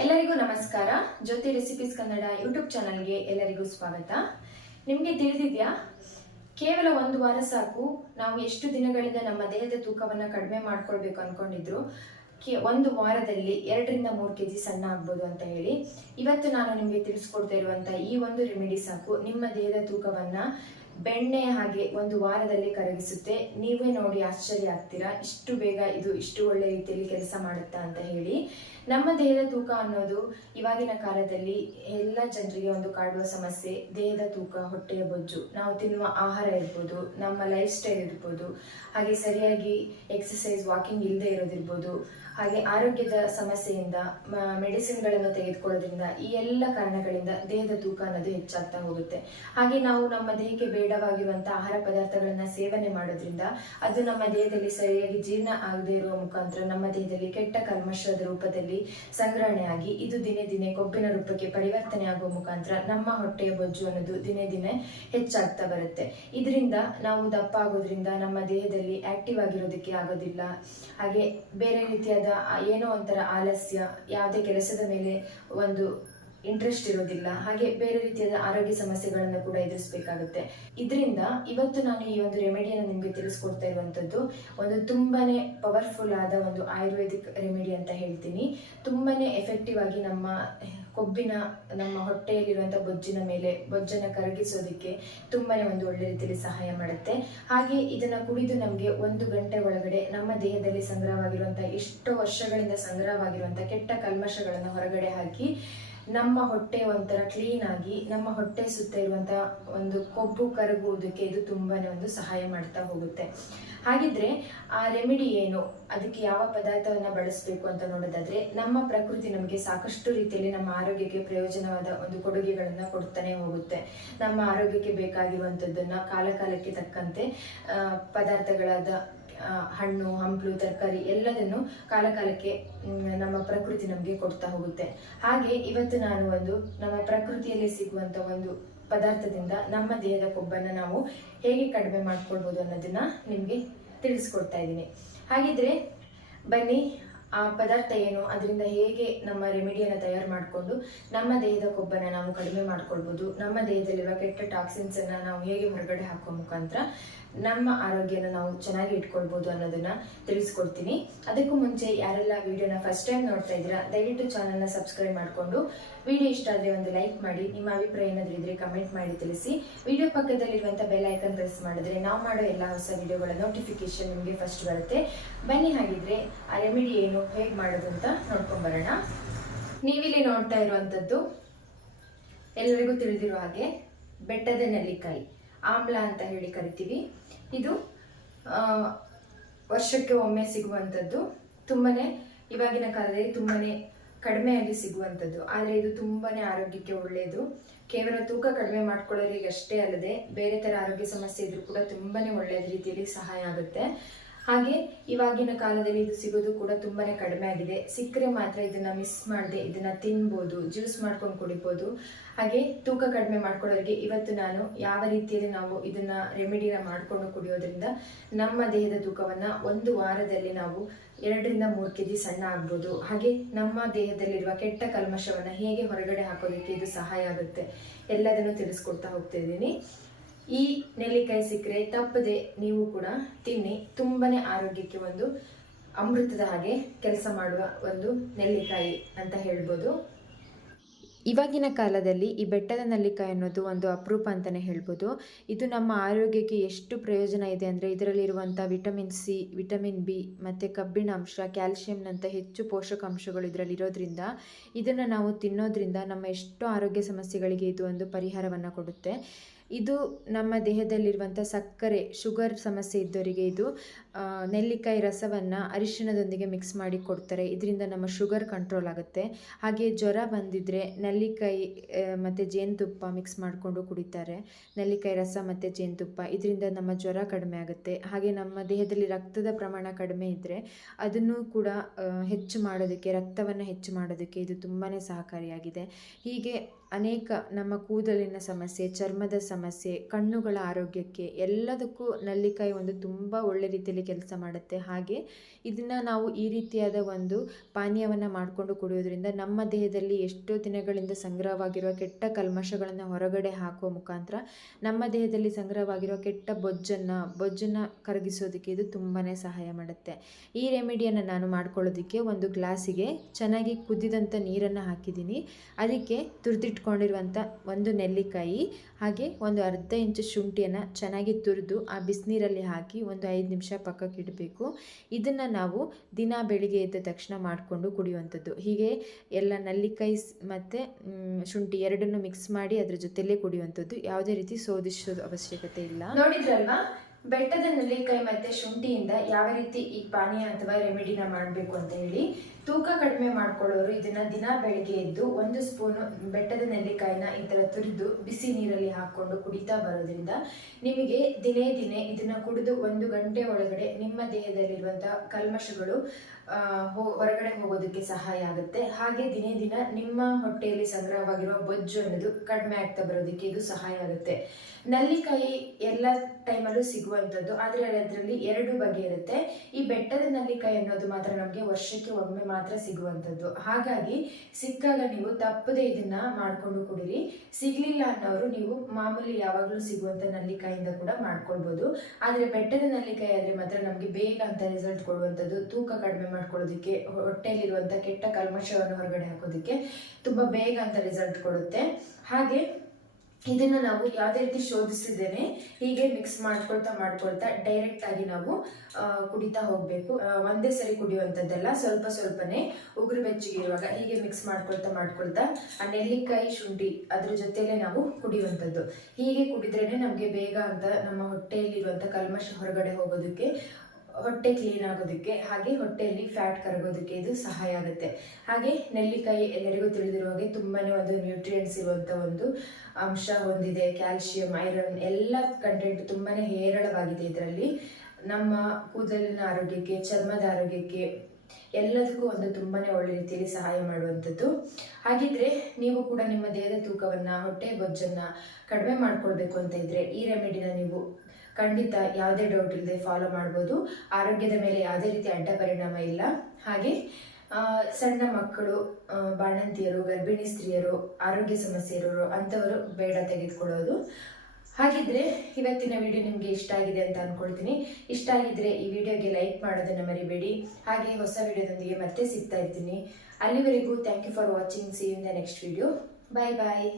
ಎಲ್ಲರಿಗೂ ನಮಸ್ಕಾರ. ಜ್ಯೋತಿ recipes Kannada YouTube ಚಾನಲ್ಗೆ ಎಲ್ಲರಿಗೂ ಸ್ವಾಗತ. ನಿಮಗೆ ತಿಳಿದಿದ್ಯಾ? ಕೇವಲ ಒಂದು ವಾರ ಸಾಕು. ನಾವು ಎಷ್ಟು ದಿನಗಳಿಂದ ನಮ್ಮ ದೇಹದ ತೂಕವನ್ನು ಕಡಿಮೆ ಮಾಡ್ಕೊಳ್ಬೇಕು ಅನ್ಕೊಂಡಿದ್ರು. ಕೆ, ಒಂದು ವಾರದಲ್ಲಿ ಎರಡರಿಂದ ಮೂರು ಕೆ ಜಿ ಸಣ್ಣ ಆಗ್ಬೋದು ಅಂತ ಹೇಳಿ. ಇವತ್ತು ನಾನು ನಿಮಗೆ ತಿಳಿಸ್ಕೊಡ್ತಾ ಇರುವಂಥ ಈ ಒಂದು ರೆಮಿಡಿ ಸಾಕು. ನಿಮ್ಮ ದೇಹದ ತೂಕವನ್ನು ಬೆಣ್ಣೆ ಹಾಗೆ ಒಂದು ವಾರದಲ್ಲಿ ಕರಗಿಸುತ್ತೆ. ನೀವೇ ನೋಡಿ ಆಶ್ಚರ್ಯ ಆಗ್ತೀರಾ? ಇಷ್ಟು ಬೇಗ ಇದು ಇಷ್ಟು ಒಳ್ಳೆ ರೀತಿಯಲ್ಲಿ ಕೆಲಸ ಮಾಡುತ್ತಾ ಅಂತ ಹೇಳಿ. ನಮ್ಮ ದೇಹದ ತೂಕ ಅನ್ನೋದು ಇವಾಗಿನ ಕಾಲದಲ್ಲಿ ಎಲ್ಲ ಜನರಿಗೆ ಒಂದು ಕಾಡುವ ಸಮಸ್ಯೆ. ದೇಹದ ತೂಕ, ಹೊಟ್ಟೆಯ ಬೊಜ್ಜು. ನಾವು ತಿನ್ನುವ ಆಹಾರ ಇರ್ಬೋದು, ನಮ್ಮ ಲೈಫ್ ಸ್ಟೈಲ್ ಇರ್ಬೋದು, ಹಾಗೆ ಸರಿಯಾಗಿ ಎಕ್ಸಸೈಸ್ ವಾಕಿಂಗ್ ಇಲ್ಲದೆ ಇರೋದಿರ್ಬೋದು, ಹಾಗೆ ಆರೋಗ್ಯದ ಸಮಸ್ಯೆಯಿಂದ ಮೆಡಿಸಿನ್ಗಳನ್ನು ತೆಗೆದುಕೊಳ್ಳೋದ್ರಿಂದ ಈ ಎಲ್ಲ ಕಾರಣಗಳಿಂದ ದೇಹದ ತೂಕ ಅನ್ನೋದು ಹೆಚ್ಚಾಗ್ತಾ ಹೋಗುತ್ತೆ. ಹಾಗೆ ನಾವು ನಮ್ಮ ದೇಹಕ್ಕೆ ಬೇಡವಾಗಿರುವಂತಹ ಆಹಾರ ಪದಾರ್ಥಗಳನ್ನ ಸೇವನೆ ಮಾಡೋದ್ರಿಂದ ಅದು ನಮ್ಮ ದೇಹದಲ್ಲಿ ಸರಿಯಾಗಿ ಜೀರ್ಣ ಆಗದೇ ಇರುವ ಮುಖಾಂತರ ನಮ್ಮ ದೇಹದಲ್ಲಿ ಕೆಟ್ಟ ಕಲ್ಮಶದ ರೂಪದಲ್ಲಿ ಸಂಗ್ರಹಣೆ ಆಗಿ ಇದು ದಿನೇ ದಿನೇ ಕೊಬ್ಬಿನ ರೂಪಕ್ಕೆ ಪರಿವರ್ತನೆ ಆಗುವ ಮುಖಾಂತರ ನಮ್ಮ ಹೊಟ್ಟೆಯ ಬೊಜ್ಜು ಅನ್ನೋದು ದಿನೇ ದಿನೇ ಹೆಚ್ಚಾಗ್ತಾ ಬರುತ್ತೆ. ಇದರಿಂದ ನಾವು ದಪ್ಪ ಆಗೋದ್ರಿಂದ ನಮ್ಮ ದೇಹದಲ್ಲಿ ಆಕ್ಟಿವ್ ಆಗಿರೋದಕ್ಕೆ ಆಗೋದಿಲ್ಲ. ಹಾಗೆ ಬೇರೆ ರೀತಿಯಾದ ಏನೋ ಒಂಥರ ಆಲಸ್ಯ, ಯಾವುದೇ ಕೆಲಸದ ಮೇಲೆ ಒಂದು ಇಂಟ್ರೆಸ್ಟ್ ಇರೋದಿಲ್ಲ. ಹಾಗೆ ಬೇರೆ ರೀತಿಯಾದ ಆರೋಗ್ಯ ಸಮಸ್ಯೆಗಳನ್ನು ಕೂಡ ಎದುರಿಸಬೇಕಾಗುತ್ತೆ. ಇದರಿಂದ ಇವತ್ತು ನಾನು ಈ ಒಂದು ರೆಮಿಡಿಯನ್ನು ನಿಮಗೆ ತಿಳಿಸ್ಕೊಡ್ತಾ ಇರುವಂಥದ್ದು, ಒಂದು ತುಂಬಾನೇ ಪವರ್ಫುಲ್ ಆದ ಒಂದು ಆಯುರ್ವೇದಿಕ್ ರೆಮಿಡಿ ಅಂತ ಹೇಳ್ತೀನಿ. ತುಂಬಾನೇ ಎಫೆಕ್ಟಿವ್ ಆಗಿ ನಮ್ಮ ಕೊಬ್ಬಿನ, ನಮ್ಮ ಹೊಟ್ಟೆಯಲ್ಲಿರುವಂಥ ಬೊಜ್ಜಿನ ಮೇಲೆ, ಬೊಜ್ಜನ್ನು ಕರಗಿಸೋದಕ್ಕೆ ತುಂಬಾನೇ ಒಂದು ಒಳ್ಳೆ ರೀತಿಯಲ್ಲಿ ಸಹಾಯ ಮಾಡುತ್ತೆ. ಹಾಗೆ ಇದನ್ನು ಕುಡಿದು ನಮಗೆ ಒಂದು ಗಂಟೆ ಒಳಗಡೆ ನಮ್ಮ ದೇಹದಲ್ಲಿ ಸಂಗ್ರಹವಾಗಿರುವಂಥ ಎಷ್ಟೋ ವರ್ಷಗಳಿಂದ ಸಂಗ್ರಹವಾಗಿರುವಂಥ ಕೆಟ್ಟ ಕಲ್ಮಶಗಳನ್ನು ಹೊರಗಡೆ ಹಾಕಿ ನಮ್ಮ ಹೊಟ್ಟೆ ಒಂಥರ ಕ್ಲೀನ್ ಆಗಿ, ನಮ್ಮ ಹೊಟ್ಟೆ ಸುತ್ತ ಇರುವಂತ ಒಂದು ಕೊಬ್ಬು ಕರಗುವುದಕ್ಕೆ ಇದು ತುಂಬಾನೇ ಒಂದು ಸಹಾಯ ಮಾಡ್ತಾ ಹೋಗುತ್ತೆ. ಹಾಗಿದ್ರೆ ಆ ರೆಮಿಡಿ ಏನು? ಅದಕ್ಕೆ ಯಾವ ಪದಾರ್ಥವನ್ನ ಬಳಸಬೇಕು ಅಂತ ನೋಡೋದಾದ್ರೆ, ನಮ್ಮ ಪ್ರಕೃತಿ ನಮಗೆ ಸಾಕಷ್ಟು ರೀತಿಯಲ್ಲಿ ನಮ್ಮ ಆರೋಗ್ಯಕ್ಕೆ ಪ್ರಯೋಜನವಾದ ಒಂದು ಕೊಡುಗೆಗಳನ್ನ ಕೊಡ್ತಾನೆ ಹೋಗುತ್ತೆ. ನಮ್ಮ ಆರೋಗ್ಯಕ್ಕೆ ಬೇಕಾಗಿರುವಂತದ್ದನ್ನ ಕಾಲಕಾಲಕ್ಕೆ ತಕ್ಕಂತೆ ಪದಾರ್ಥಗಳಾದ ಹಣ್ಣು, ಹಂಪಲು, ತರಕಾರಿ ಎಲ್ಲದನ್ನು ಕಾಲ ಕಾಲಕ್ಕೆ ನಮ್ಮ ಪ್ರಕೃತಿ ನಮಗೆ ಕೊಡ್ತಾ ಹೋಗುತ್ತೆ. ಹಾಗೆ ಇವತ್ತು ನಾನು ಒಂದು ನಮ್ಮ ಪ್ರಕೃತಿಯಲ್ಲಿ ಸಿಗುವಂತ ಒಂದು ಪದಾರ್ಥದಿಂದ ನಮ್ಮ ದೇಹದ ಕೊಬ್ಬನ್ನು ನಾವು ಹೇಗೆ ಕಡಿಮೆ ಮಾಡ್ಕೊಳ್ಬೋದು ಅನ್ನೋದನ್ನ ನಿಮಗೆ ತಿಳಿಸ್ಕೊಡ್ತಾ ಇದ್ದೀನಿ. ಹಾಗಿದ್ರೆ ಬನ್ನಿ, ಆ ಪದಾರ್ಥ ಏನು, ಅದರಿಂದ ಹೇಗೆ ನಮ್ಮ ರೆಮಿಡಿಯನ್ನು ತಯಾರು ಮಾಡಿಕೊಂಡು ನಮ್ಮ ದೇಹದ ಕೊಬ್ಬನ್ನು ನಾವು ಕಡಿಮೆ ಮಾಡ್ಕೊಳ್ಬೋದು, ನಮ್ಮ ದೇಹದಲ್ಲಿರುವ ಕೆಟ್ಟ ಟಾಕ್ಸಿನ್ಸನ್ನು ನಾವು ಹೇಗೆ ಹೊರಗಡೆ ಹಾಕೋ ಮುಖಾಂತರ. ನಮ್ಮ ಆರೋಗ್ಯನ ನಾವು ಚೆನ್ನಾಗಿ ಇಟ್ಕೊಳ್ಬೋದು ಅನ್ನೋದನ್ನ ತಿಳಿಸ್ಕೊಡ್ತೀನಿ. ಅದಕ್ಕೂ ಮುಂಚೆ ಯಾರೆಲ್ಲ ವಿಡಿಯೋನ ಫಸ್ಟ್ ಟೈಮ್ ನೋಡ್ತಾ ಇದ್ದೀರಾ, ದಯವಿಟ್ಟು ಚಾನಲ್ನ ಸಬ್ಸ್ಕ್ರೈಬ್ ಮಾಡಿಕೊಂಡು ವಿಡಿಯೋ ಇಷ್ಟ ಆದ್ರೆ ಒಂದು ಲೈಕ್ ಮಾಡಿ, ನಿಮ್ಮ ಅಭಿಪ್ರಾಯ ಏನಾದರೂ ಇದ್ರೆ ಕಮೆಂಟ್ ಮಾಡಿ ತಿಳಿಸಿ. ವಿಡಿಯೋ ಪಕ್ಕದಲ್ಲಿರುವಂಥ ಬೆಲ್ ಐಕನ್ ಪ್ರೆಸ್ ಮಾಡಿದ್ರೆ ನಾವು ಮಾಡೋ ಎಲ್ಲ ಹೊಸ ವಿಡಿಯೋಗಳ ನೋಟಿಫಿಕೇಶನ್ ನಿಮಗೆ ಫಸ್ಟ್ ಬರುತ್ತೆ. ಬನ್ನಿ ಹಾಗಿದ್ರೆ ಆ ರೆಮಿಡಿ ಏನು, ಹೇಗೆ ಮಾಡೋದು ಅಂತ ನೋಡ್ಕೊಂಬರೋಣ ನೀವಿಲ್ಲಿ ನೋಡ್ತಾ ಇರುವಂಥದ್ದು ಎಲ್ಲರಿಗೂ ತಿಳಿದಿರುವ ಹಾಗೆ ಬೆಟ್ಟದ ನೆಲ್ಲಿಕಾಯಿ, ಆಮ್ಲ ಅಂತ ಹೇಳಿ ಕರಿತೀವಿ. ಇದು ವರ್ಷಕ್ಕೆ ಒಮ್ಮೆ ಸಿಗುವಂಥದ್ದು. ತುಂಬಾ ಇವಾಗಿನ ಕಾಲದಲ್ಲಿ ತುಂಬಾನೇ ಕಡಿಮೆಯಾಗಿ ಸಿಗುವಂಥದ್ದು. ಆದರೆ ಇದು ತುಂಬಾ ಆರೋಗ್ಯಕ್ಕೆ ಒಳ್ಳೆಯದು ಕೇವಲ ತೂಕ ಕಡಿಮೆ ಮಾಡ್ಕೊಳ್ಳೋರಿಗೆ ಅಷ್ಟೇ ಅಲ್ಲದೆ ಬೇರೆ ಥರ ಆರೋಗ್ಯ ಸಮಸ್ಯೆ ಇದ್ರೂ ಕೂಡ ತುಂಬಾ ಒಳ್ಳೆಯ ರೀತಿಯಲ್ಲಿ ಸಹಾಯ ಆಗುತ್ತೆ. ಹಾಗೆ ಇವಾಗಿನ ಕಾಲದಲ್ಲಿ ಇದು ಸಿಗೋದು ಕೂಡ ತುಂಬಾನೇ ಕಡಿಮೆ ಆಗಿದೆ. ಸಿಕ್ಕರೆ ಮಾತ್ರ ಇದನ್ನ ಮಿಸ್ ಮಾಡದೆ, ಇದನ್ನ ತಿನ್ಬೋದು ಜ್ಯೂಸ್ ಮಾಡ್ಕೊಂಡು ಕುಡಿಬೋದು. ಹಾಗೆ ತೂಕ ಕಡಿಮೆ ಮಾಡ್ಕೊಳ್ಳೋರಿಗೆ ಇವತ್ತು ನಾನು ಯಾವ ರೀತಿಯಲ್ಲಿ ನಾವು ಇದನ್ನ ರೆಮಿಡಿನ ಮಾಡ್ಕೊಂಡು ಕುಡಿಯೋದ್ರಿಂದ ನಮ್ಮ ದೇಹದ ತೂಕವನ್ನ ಒಂದು ವಾರದಲ್ಲಿ ನಾವು ಎರಡರಿಂದ ಮೂರು ಕೆ ಜಿ ಸಣ್ಣ ಆಗ್ಬೋದು. ಹಾಗೆ ನಮ್ಮ ದೇಹದಲ್ಲಿರುವ ಕೆಟ್ಟ ಕಲ್ಮಶವನ್ನ ಹೇಗೆ ಹೊರಗಡೆ ಹಾಕೋದಕ್ಕೆ ಇದು ಸಹಾಯ ಆಗುತ್ತೆ, ಎಲ್ಲದನ್ನು ತಿಳಿಸ್ಕೊಡ್ತಾ ಹೋಗ್ತಿದ್ದೀನಿ ಈ ನೆಲ್ಲಿಕಾಯಿ ಸಿಕ್ಕರೆ ತಪ್ಪದೆ ನೀವು ಕೂಡ ತಿನ್ನಿ. ತುಂಬನೇ ಆರೋಗ್ಯಕ್ಕೆ ಒಂದು ಅಮೃತದ ಹಾಗೆ ಕೆಲಸ ಮಾಡುವ ಒಂದು ನೆಲ್ಲಿಕಾಯಿ ಅಂತ ಹೇಳ್ಬೋದು. ಇವಾಗಿನ ಕಾಲದಲ್ಲಿ ಈ ಬೆಟ್ಟದ ನೆಲ್ಲಿಕಾಯಿ ಅನ್ನೋದು ಒಂದು ಅಪರೂಪ ಅಂತಲೇ ಹೇಳ್ಬೋದು. ಇದು ನಮ್ಮ ಆರೋಗ್ಯಕ್ಕೆ ಎಷ್ಟು ಪ್ರಯೋಜನ ಇದೆ ಅಂದರೆ ಇದರಲ್ಲಿರುವಂಥ ವಿಟಮಿನ್ ಸಿ, ವಿಟಮಿನ್ ಬಿ ಮತ್ತು ಕಬ್ಬಿಣ ಅಂಶ ಕ್ಯಾಲ್ಶಿಯಂನಂಥ ಹೆಚ್ಚು ಪೋಷಕಾಂಶಗಳು ಇದರಲ್ಲಿರೋದ್ರಿಂದ ಇದನ್ನು ನಾವು ತಿನ್ನೋದ್ರಿಂದ ನಮ್ಮ ಎಷ್ಟೋ ಆರೋಗ್ಯ ಸಮಸ್ಯೆಗಳಿಗೆ ಇದು ಒಂದು ಪರಿಹಾರವನ್ನು ಕೊಡುತ್ತೆ. ಇದು ನಮ್ಮ ದೇಹದಲ್ಲಿರುವಂಥ ಸಕ್ಕರೆ, ಶುಗರ್ ಸಮಸ್ಯೆ ಇದ್ದವರಿಗೆ ಇದು ನೆಲ್ಲಿಕಾಯಿ ರಸವನ್ನು ಅರಿಶಿಣದೊಂದಿಗೆ ಮಿಕ್ಸ್ ಮಾಡಿ ಕೊಡ್ತಾರೆ. ಇದರಿಂದ ನಮ್ಮ ಶುಗರ್ ಕಂಟ್ರೋಲ್ ಆಗುತ್ತೆ. ಹಾಗೆ ಜ್ವರ ಬಂದಿದ್ದರೆ ನೆಲ್ಲಿಕಾಯಿ ಮತ್ತು ಜೇನುತುಪ್ಪ ಮಿಕ್ಸ್ ಮಾಡಿಕೊಂಡು ಕುಡಿತಾರೆ. ನೆಲ್ಲಿಕಾಯಿ ರಸ ಮತ್ತು ಜೇನುತುಪ್ಪ, ಇದರಿಂದ ನಮ್ಮ ಜ್ವರ ಕಡಿಮೆ ಆಗುತ್ತೆ. ಹಾಗೆ ನಮ್ಮ ದೇಹದಲ್ಲಿ ರಕ್ತದ ಪ್ರಮಾಣ ಕಡಿಮೆ ಇದ್ದರೆ ಅದನ್ನು ಕೂಡ ಹೆಚ್ಚು ಮಾಡೋದಕ್ಕೆ, ರಕ್ತವನ್ನು ಹೆಚ್ಚು ಮಾಡೋದಕ್ಕೆ ಇದು ತುಂಬಾ ಸಹಕಾರಿಯಾಗಿದೆ. ಹೀಗೆ ಅನೇಕ ನಮ್ಮ ಕೂದಲಿನ ಸಮಸ್ಯೆ, ಚರ್ಮದ ಸಮಸ್ಯೆ, ಕಣ್ಣುಗಳ ಆರೋಗ್ಯಕ್ಕೆ ಎಲ್ಲದಕ್ಕೂ ನಲ್ಲಿಕಾಯಿ ಒಂದು ತುಂಬ ಒಳ್ಳೆ ರೀತಿಯಲ್ಲಿ ಕೆಲಸ ಮಾಡುತ್ತೆ. ಹಾಗೆ ಇದನ್ನು ನಾವು ಈ ರೀತಿಯಾದ ಒಂದು ಪಾನೀಯವನ್ನು ಮಾಡಿಕೊಂಡು ಕುಡಿಯೋದ್ರಿಂದ ನಮ್ಮ ದೇಹದಲ್ಲಿ ಎಷ್ಟೋ ದಿನಗಳಿಂದ ಸಂಗ್ರಹವಾಗಿರುವ ಕೆಟ್ಟ ಕಲ್ಮಶಗಳನ್ನು ಹೊರಗಡೆ ಹಾಕುವ ಮುಖಾಂತರ ನಮ್ಮ ದೇಹದಲ್ಲಿ ಸಂಗ್ರಹವಾಗಿರುವ ಕೆಟ್ಟ ಬೊಜ್ಜನ್ನು ಬೊಜ್ಜನ್ನು ಕರಗಿಸೋದಕ್ಕೆ ಇದು ತುಂಬಾ ಸಹಾಯ ಮಾಡುತ್ತೆ. ಈ ರೆಮಿಡಿಯನ್ನು ನಾನು ಮಾಡ್ಕೊಳ್ಳೋದಕ್ಕೆ ಒಂದು ಗ್ಲಾಸಿಗೆ ಚೆನ್ನಾಗಿ ಕುದಿದಂಥ ನೀರನ್ನು ಹಾಕಿದ್ದೀನಿ. ಅದಕ್ಕೆ ತುರಿದಿಟ್ಕೊಂಡಿರುವಂಥ ಒಂದು ನೆಲ್ಲಿಕಾಯಿ, ಹಾಗೆ ಒಂದು ಅರ್ಧ ಇಂಚು ಶುಂಠಿಯನ್ನು ಚೆನ್ನಾಗಿ ತುರಿದು ಆ ಬಿಸಿನೀರಲ್ಲಿ ಹಾಕಿ ಒಂದು ಐದು ನಿಮಿಷ ಪಕ್ಕಕ್ಕೆ ಇಡಬೇಕು. ಇದನ್ನು ನಾವು ದಿನ ಬೆಳಿಗ್ಗೆ ಎದ್ದ ತಕ್ಷಣ ಮಾಡಿಕೊಂಡು ಕುಡಿಯುವಂಥದ್ದು. ಹೀಗೆ ಎಲ್ಲ ನಲ್ಲಿಕಾಯಿ ಮತ್ತು ಶುಂಠಿ ಎರಡನ್ನು ಮಿಕ್ಸ್ ಮಾಡಿ ಅದರ ಜೊತೆಯಲ್ಲೇ ಕುಡಿಯುವಂಥದ್ದು. ಯಾವುದೇ ರೀತಿ ಶೋಧಿಸೋದು ಅವಶ್ಯಕತೆ ಇಲ್ಲ. ನೋಡಿದ್ರಲ್ವಾ? ಬೆಟ್ಟದ ನೆಲ್ಲಿಕಾಯಿ ಮತ್ತೆ ಶುಂಠಿಯಿಂದ ಯಾವ ರೀತಿ ಈ ಪಾನೀಯ ಅಥವಾ ರೆಮಿಡಿನ ಮಾಡಬೇಕು ಅಂತ ಹೇಳಿ ತೂಕ ಕಡಿಮೆ ಮಾಡ್ಕೊಳ್ಳೋರು ಇದನ್ನ ದಿನ ಬೆಳಗ್ಗೆ ಎದ್ದು ಒಂದು ಸ್ಪೂನು ಬೆಟ್ಟದ ನೆಲ್ಲಿಕಾಯಿನ ಈ ಥರ ತುರಿದು ಬಿಸಿ ನೀರಲ್ಲಿ ಹಾಕ್ಕೊಂಡು ಕುಡಿತಾ ಬರೋದ್ರಿಂದ ನಿಮಗೆ ದಿನೇ ದಿನೇ ಇದನ್ನ ಕುಡಿದು ಒಂದು ಗಂಟೆ ಒಳಗಡೆ ನಿಮ್ಮ ದೇಹದಲ್ಲಿರುವಂಥ ಕಲ್ಮಶಗಳು ಹೊರಗಡೆ ಹೋಗೋದಕ್ಕೆ ಸಹಾಯ ಆಗುತ್ತೆ. ಹಾಗೆ ದಿನೇ ದಿನ ನಿಮ್ಮ ಹೊಟ್ಟೆಯಲ್ಲಿ ಸಂಗ್ರಹವಾಗಿರುವ ಬೊಜ್ಜು ಅನ್ನೋದು ಕಡಿಮೆ ಆಗ್ತಾ ಬರೋದಕ್ಕೆ ಇದು ಸಹಾಯ ಆಗುತ್ತೆ. ನಲ್ಲಿಕಾಯಿ ಎಲ್ಲ ಟೈಮಲ್ಲೂ ಸಿಗುವಂಥದ್ದು, ಆದರೆ ಅದರಲ್ಲಿ ಎರಡು ಬಗೆ ಇರುತ್ತೆ. ಈ ಬೆಟ್ಟದ ನಲ್ಲಿಕಾಯಿ ಅನ್ನೋದು ಮಾತ್ರ ನಮಗೆ ವರ್ಷಕ್ಕೆ ಒಮ್ಮೆ ಮಾತ್ರ ಸಿಗುವಂಥದ್ದು. ಹಾಗಾಗಿ ಸಿಕ್ಕಾಗ ನೀವು ತಪ್ಪದೆ ಇದನ್ನ ಮಾಡ್ಕೊಂಡು ಕುಡಿರಿ. ಸಿಗ್ಲಿಲ್ಲ ಅನ್ನೋರು ನೀವು ಮಾಮೂಲಿ ಯಾವಾಗಲೂ ಸಿಗುವಂಥ ನಲ್ಲಿಕಾಯಿಂದ ಕೂಡ ಮಾಡ್ಕೊಳ್ಬೋದು. ಆದರೆ ಬೆಟ್ಟದ ನಲ್ಲಿಕಾಯಿ ಆದರೆ ಮಾತ್ರ ನಮಗೆ ಬೇಗ ಅಂತ ರಿಸಲ್ಟ್ ಕೊಡುವಂಥದ್ದು, ತೂಕ ಕಡಿಮೆ ಮಾಡ್ಕೊಳ್ಳೋದಕ್ಕೆ ಹೊಟ್ಟೆಯಲ್ಲಿರುವಂಥ ಕೆಟ್ಟ ಕಲ್ಮಶವನ್ನು ಹೊರಗಡೆ ಹಾಕೋದಕ್ಕೆ ತುಂಬ ಬೇಗ ಅಂತ ರಿಸಲ್ಟ್ ಕೊಡುತ್ತೆ. ಹಾಗೆ ಇದನ್ನ ನಾವು ಯಾವುದೇ ರೀತಿ ಶೋಧಿಸಿದ್ದೇನೆ, ಹೀಗೆ ಮಿಕ್ಸ್ ಮಾಡ್ಕೊಳ್ತಾ ಮಾಡ್ಕೊಳ್ತಾ ಡೈರೆಕ್ಟಾಗಿ ನಾವು ಕುಡಿತಾ ಹೋಗಬೇಕು. ಒಂದೇ ಸರಿ ಕುಡಿಯುವಂಥದ್ದೆಲ್ಲ ಸ್ವಲ್ಪ ಸ್ವಲ್ಪನೇ ಉಗುರು ಬೆಚ್ಚಿಗೆ ಇರುವಾಗ ಹೀಗೆ ಮಿಕ್ಸ್ ಮಾಡ್ಕೊಳ್ತಾ ಮಾಡ್ಕೊಳ್ತಾ ಆ ನೆಲ್ಲಿಕಾಯಿ ಶುಂಠಿ ಅದ್ರ ಜೊತೆಲೆ ನಾವು ಕುಡಿಯುವಂಥದ್ದು ಹೀಗೆ ಕುಡಿದ್ರೇ ನಮಗೆ ಬೇಗ ಅಂತ ನಮ್ಮ ಹೊಟ್ಟೆಯಲ್ಲಿರುವಂಥ ಕಲ್ಮಶ ಹೊರಗಡೆ ಹೋಗೋದಕ್ಕೆ ಹೊಟ್ಟೆ ಕ್ಲೀನ್ ಆಗೋದಕ್ಕೆ, ಹಾಗೆ ಹೊಟ್ಟೆಯಲ್ಲಿ ಫ್ಯಾಟ್ ಕರಗೋದಕ್ಕೆ ಇದು ಸಹಾಯ ಆಗುತ್ತೆ. ಹಾಗೆ ನೆಲ್ಲಿಕಾಯಿ ಎಲ್ಲರಿಗೂ ತಿಳಿದಿರುವ ಹಾಗೆ ತುಂಬಾ ಒಂದು ನ್ಯೂಟ್ರಿಯೆಂಟ್ಸ್ ಇರುವಂಥ ಒಂದು ಅಂಶ ಹೊಂದಿದೆ. ಕ್ಯಾಲ್ಶಿಯಂ ಐರನ್ ಎಲ್ಲ ಕಂಟೆಂಟ್ ತುಂಬಾ ಹೇರಳವಾಗಿದೆ ಇದರಲ್ಲಿ. ನಮ್ಮ ಕೂದಲಿನ ಆರೋಗ್ಯಕ್ಕೆ, ಚರ್ಮದ ಆರೋಗ್ಯಕ್ಕೆ ಎಲ್ಲದಕ್ಕೂ ಒಂದು ತುಂಬಾನೇ ಒಳ್ಳೆ ರೀತಿಯಲ್ಲಿ ಸಹಾಯ ಮಾಡುವಂಥದ್ದು. ಹಾಗಿದ್ರೆ ನೀವು ಕೂಡ ನಿಮ್ಮ ದೇಹದ ತೂಕವನ್ನ, ಹೊಟ್ಟೆ ಬೊಜ್ಜನ್ನ ಕಡಿಮೆ ಮಾಡ್ಕೊಳ್ಬೇಕು ಅಂತ ಇದ್ರೆ ಈ ರೆಮಿಡಿನ ನೀವು ಖಂಡಿತ ಯಾವುದೇ ಡೌಟ್ ಇಲ್ಲದೆ ಫಾಲೋ ಮಾಡ್ಬೋದು. ಆರೋಗ್ಯದ ಮೇಲೆ ಯಾವುದೇ ರೀತಿ ಅಡ್ಡ ಪರಿಣಾಮ ಇಲ್ಲ. ಹಾಗೆ ಸಣ್ಣ ಮಕ್ಕಳು ಬಾಣಂತಿಯರು, ಗರ್ಭಿಣಿ ಸ್ತ್ರೀಯರು, ಆರೋಗ್ಯ ಸಮಸ್ಯೆ ಇರೋರು ಅಂಥವರು ಬೇಡ ತೆಗೆದುಕೊಳ್ಳೋದು. ಹಾಗಿದ್ರೆ ಇವತ್ತಿನ ವಿಡಿಯೋ ನಿಮಗೆ ಇಷ್ಟ ಆಗಿದೆ ಅಂತ ಅನ್ಕೊಳ್ತೀನಿ. ಇಷ್ಟ ಆಗಿದ್ರೆ ಈ ವಿಡಿಯೋಗೆ ಲೈಕ್ ಮಾಡೋದನ್ನ ಮರಿಬೇಡಿ. ಹಾಗೆ ಹೊಸ ವಿಡಿಯೋದೊಂದಿಗೆ ಮತ್ತೆ ಸಿಗ್ತಾ ಇರ್ತೀನಿ. ಅಲ್ಲಿವರೆಗೂ thank you for watching see in the next video bye bye